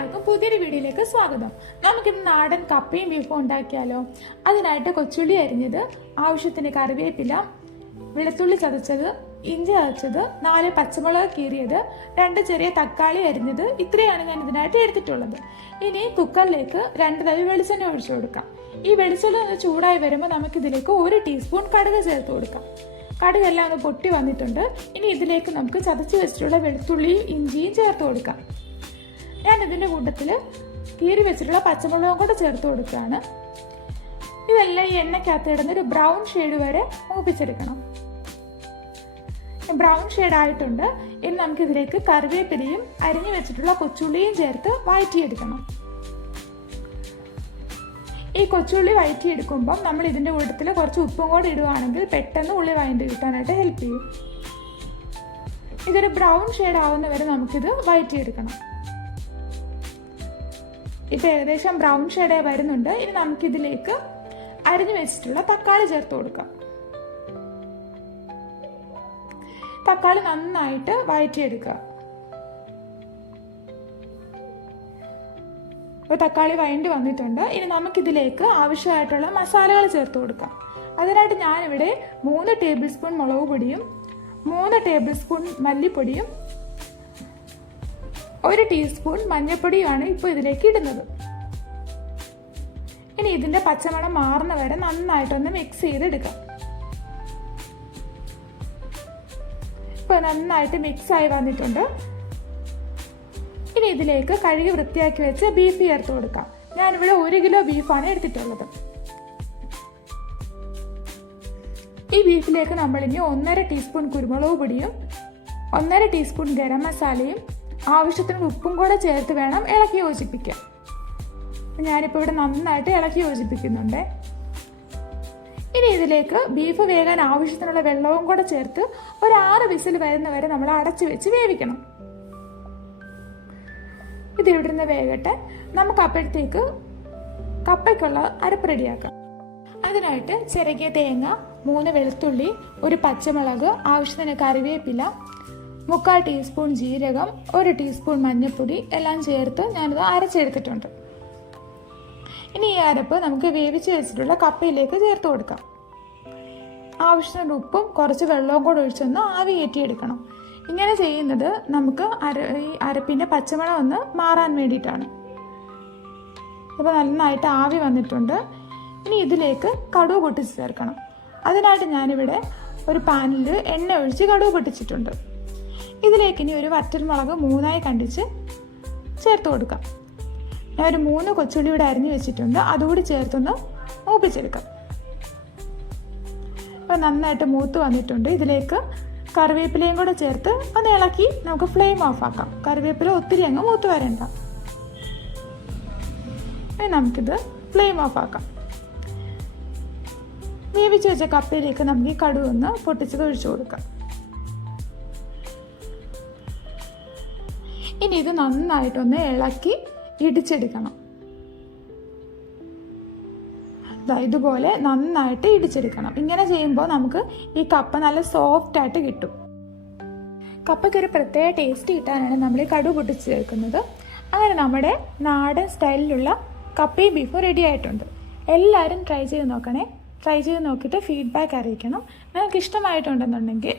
എല്ലാവർക്കും പുതിയൊരു വീഡിയോയിലേക്ക് സ്വാഗതം. നമുക്കിന്ന് നാടൻ കപ്പയും ബീഫും ഉണ്ടാക്കിയാലോ? അതിനായിട്ട് കൊച്ചുള്ളി അരിഞ്ഞത്, ആവശ്യത്തിന് കറിവേപ്പില, വെളുത്തുള്ളി ചതച്ചത്, ഇഞ്ചി ചതച്ചത്, 4 പച്ചമുളക് കീറിയത്, 2 ചെറിയ തക്കാളി അരിഞ്ഞത്, ഇത്രയാണ് ഞാൻ ഇതിനായിട്ട് എടുത്തിട്ടുള്ളത്. ഇനി കുക്കറിലേക്ക് 2 തവി വെളിച്ചെണ്ണ ഒഴിച്ചു കൊടുക്കാം. ഈ വെളിച്ചെണ്ണ ചൂടായി വരുമ്പോൾ നമുക്കിതിലേക്ക് 1 ടീസ്പൂൺ കടുക് ചേർത്ത് കൊടുക്കാം. കടുകെല്ലാം ഒന്ന് പൊട്ടി വന്നിട്ടുണ്ട്. ഇനി ഇതിലേക്ക് നമുക്ക് ചതച്ച് വെച്ചിട്ടുള്ള വെളുത്തുള്ളിയും ഇഞ്ചിയും ചേർത്ത് കൊടുക്കാം. ഞാൻ ഇതിൻ്റെ കൂട്ടത്തിൽ കീറി വെച്ചിട്ടുള്ള പച്ചമുളകും കൂടെ ചേർത്ത് കൊടുക്കുകയാണ്. ഇതെല്ലാം ഈ എണ്ണയ്ക്കകത്ത് ഇടുന്ന ഒരു ബ്രൗൺ ഷെയ്ഡ് വരെ മൂപ്പിച്ചെടുക്കണം. ബ്രൗൺ ഷെയ്ഡ് ആയിട്ടുണ്ട്. ഇനി നമുക്കിതിലേക്ക് കറിവേപ്പിലയും അരിഞ്ഞു വെച്ചിട്ടുള്ള കൊച്ചുള്ളിയും ചേർത്ത് വഴറ്റിയെടുക്കണം. ഈ കൊച്ചുള്ളി വഴറ്റിയെടുക്കുമ്പം നമ്മൾ ഇതിൻ്റെ കൂട്ടത്തിൽ കുറച്ച് ഉപ്പും കൂടെ ഇടുകയാണെങ്കിൽ പെട്ടെന്ന് ഉള്ളി വഴറ്റി കിട്ടാനായിട്ട് ഹെൽപ്പ് ചെയ്യും. ഇതൊരു ബ്രൗൺ ഷെയ്ഡ് ആവുന്ന വരെ നമുക്കിത് വഴറ്റിയെടുക്കണം. ഇപ്പം ഏകദേശം ബ്രൗൺ ഷെയ്ഡേ വരുന്നുണ്ട്. ഇനി നമുക്കിതിലേക്ക് അരിഞ്ഞു വെച്ചിട്ടുള്ള തക്കാളി ചേർത്ത് കൊടുക്കാം. തക്കാളി നന്നായിട്ട് വഴറ്റിയെടുക്കുക. ഇപ്പോൾ തക്കാളി വഴണ്ടി വന്നിട്ടുണ്ട്. ഇനി നമുക്കിതിലേക്ക് ആവശ്യമായിട്ടുള്ള മസാലകൾ ചേർത്ത് കൊടുക്കാം. അതിനായിട്ട് ഞാനിവിടെ 3 ടേബിൾ സ്പൂൺ മുളക് പൊടിയും 3 ടേബിൾ സ്പൂൺ മല്ലിപ്പൊടിയും 1 ടീസ്പൂൺ മഞ്ഞൾപ്പൊടിയുമാണ് ഇപ്പോൾ ഇതിലേക്ക് ഇടുന്നത്. ഇനി ഇതിൻ്റെ പച്ചമണം മാറുന്ന വരെ നന്നായിട്ടൊന്ന് മിക്സ് ചെയ്തെടുക്കാം. ഇപ്പോൾ നന്നായിട്ട് മിക്സായി വന്നിട്ടുണ്ട്. ഇനി ഇതിലേക്ക് കഴുകി വൃത്തിയാക്കി വെച്ച് ബീഫ് ചേർത്ത് കൊടുക്കാം. ഞാനിവിടെ 1 കിലോ ബീഫാണ് എടുത്തിട്ടുള്ളത്. ഈ ബീഫിലേക്ക് നമ്മളിനി 1.5 ടീസ്പൂൺ കുരുമുളക് പൊടിയും 1.5 ടീസ്പൂൺ ഗരം മസാലയും ആവശ്യത്തിന് ഉപ്പും കൂടെ ചേർത്ത് വേണം ഇളക്കി യോജിപ്പിക്കാൻ. ഞാനിപ്പോൾ ഇവിടെ നന്നായിട്ട് ഇളക്കി യോജിപ്പിക്കുന്നുണ്ട്. ഇനി ഇതിലേക്ക് ബീഫ് വേകാൻ ആവശ്യത്തിനുള്ള വെള്ളവും കൂടെ ചേർത്ത് ഒരു 6 വിസിൽ വരുന്നവരെ നമ്മൾ അടച്ചു വെച്ച് വേവിക്കണം. ഇതിവിടെ നിന്ന് വേകട്ടെ. നമുക്ക് അപ്പോഴത്തേക്ക് കപ്പയ്ക്കുള്ള അരപ്പ് റെഡിയാക്കാം. അതിനായിട്ട് ചിരകിയ തേങ്ങ, 3 വെളുത്തുള്ളി, 1 പച്ചമുളക്, ആവശ്യത്തിന് കറിവേപ്പില, 3/4 ടീസ്പൂൺ ജീരകം, 1 ടീസ്പൂൺ മഞ്ഞൾപ്പൊടി എല്ലാം ചേർത്ത് ഞാനിത് അരച്ചെടുത്തിട്ടുണ്ട്. ഇനി ഈ അരപ്പ് നമുക്ക് വേവിച്ച് വെച്ചിട്ടുള്ള കപ്പയിലേക്ക് ചേർത്ത് കൊടുക്കാം. ആവശ്യത്തിന് ഉപ്പും കുറച്ച് വെള്ളവും കൂടെ ഒഴിച്ചൊന്ന് ആവി കയറ്റിയെടുക്കണം. ഇങ്ങനെ ചെയ്യുന്നത് നമുക്ക് ഈ അരപ്പിൻ്റെ പച്ചമണം ഒന്ന് മാറാൻ വേണ്ടിയിട്ടാണ്. ഇപ്പോൾ നന്നായിട്ട് ആവി വന്നിട്ടുണ്ട്. ഇനി ഇതിലേക്ക് കടുക് പൊട്ടിച്ച് ചേർക്കണം. അതിനായിട്ട് ഞാനിവിടെ ഒരു പാനിൽ എണ്ണ ഒഴിച്ച് കടുക് പൊട്ടിച്ചിട്ടുണ്ട്. ഇതിലേക്ക് ഇനി ഒരു വറ്റൽമുളക് 3ആയി കണ്ടിച്ച് ചേർത്ത് കൊടുക്കാം. ഞാൻ ഒരു 3 കൊച്ചുള്ളി ഇവിടെ അരിഞ്ഞു വെച്ചിട്ടുണ്ട്. അതുകൂടി ചേർത്തൊന്ന് മൂപ്പിച്ചെടുക്കാം. അപ്പോൾ നന്നായിട്ട് മൂത്ത് വന്നിട്ടുണ്ട്. ഇതിലേക്ക് കറിവേപ്പിലയും കൂടെ ചേർത്ത് ഒന്ന് ഇളക്കി നമുക്ക് ഫ്ലെയിം ഓഫ് ആക്കാം. കറിവേപ്പില ഒത്തിരി അങ്ങ് മൂത്ത് വരണ്ട. ഇനി നമുക്കിത് ഫ്ലെയിം ഓഫ് ആക്കാം. വേവിച്ച് വെച്ച കപ്പയിലേക്ക് നമുക്ക് ഈ കടുക് ഒന്ന് പൊട്ടിച്ചത് ഒഴിച്ചു കൊടുക്കാം. ഇനി ഇത് നന്നായിട്ടൊന്ന് ഇളക്കി ഇടിച്ചെടുക്കണം. ഇതുപോലെ നന്നായിട്ട് ഇടിച്ചെടുക്കണം. ഇങ്ങനെ ചെയ്യുമ്പോൾ നമുക്ക് ഈ കപ്പ നല്ല സോഫ്റ്റ് ആയിട്ട് കിട്ടും. കപ്പയ്ക്കൊരു പ്രത്യേക ടേസ്റ്റ് കിട്ടാനാണ് നമ്മൾ ഈ കടുക് പൊട്ടിച്ച് ചേർക്കുന്നത്. അങ്ങനെ നമ്മുടെ നാടൻ സ്റ്റൈലിലുള്ള കപ്പയും ബീഫും റെഡി ആയിട്ടുണ്ട്. എല്ലാവരും ട്രൈ ചെയ്ത് നോക്കണേ. ട്രൈ ചെയ്ത് നോക്കിയിട്ട് ഫീഡ്ബാക്ക് അറിയിക്കണം. നിങ്ങൾക്ക് ഇഷ്ടമായിട്ടുണ്ടെന്നുണ്ടെങ്കിൽ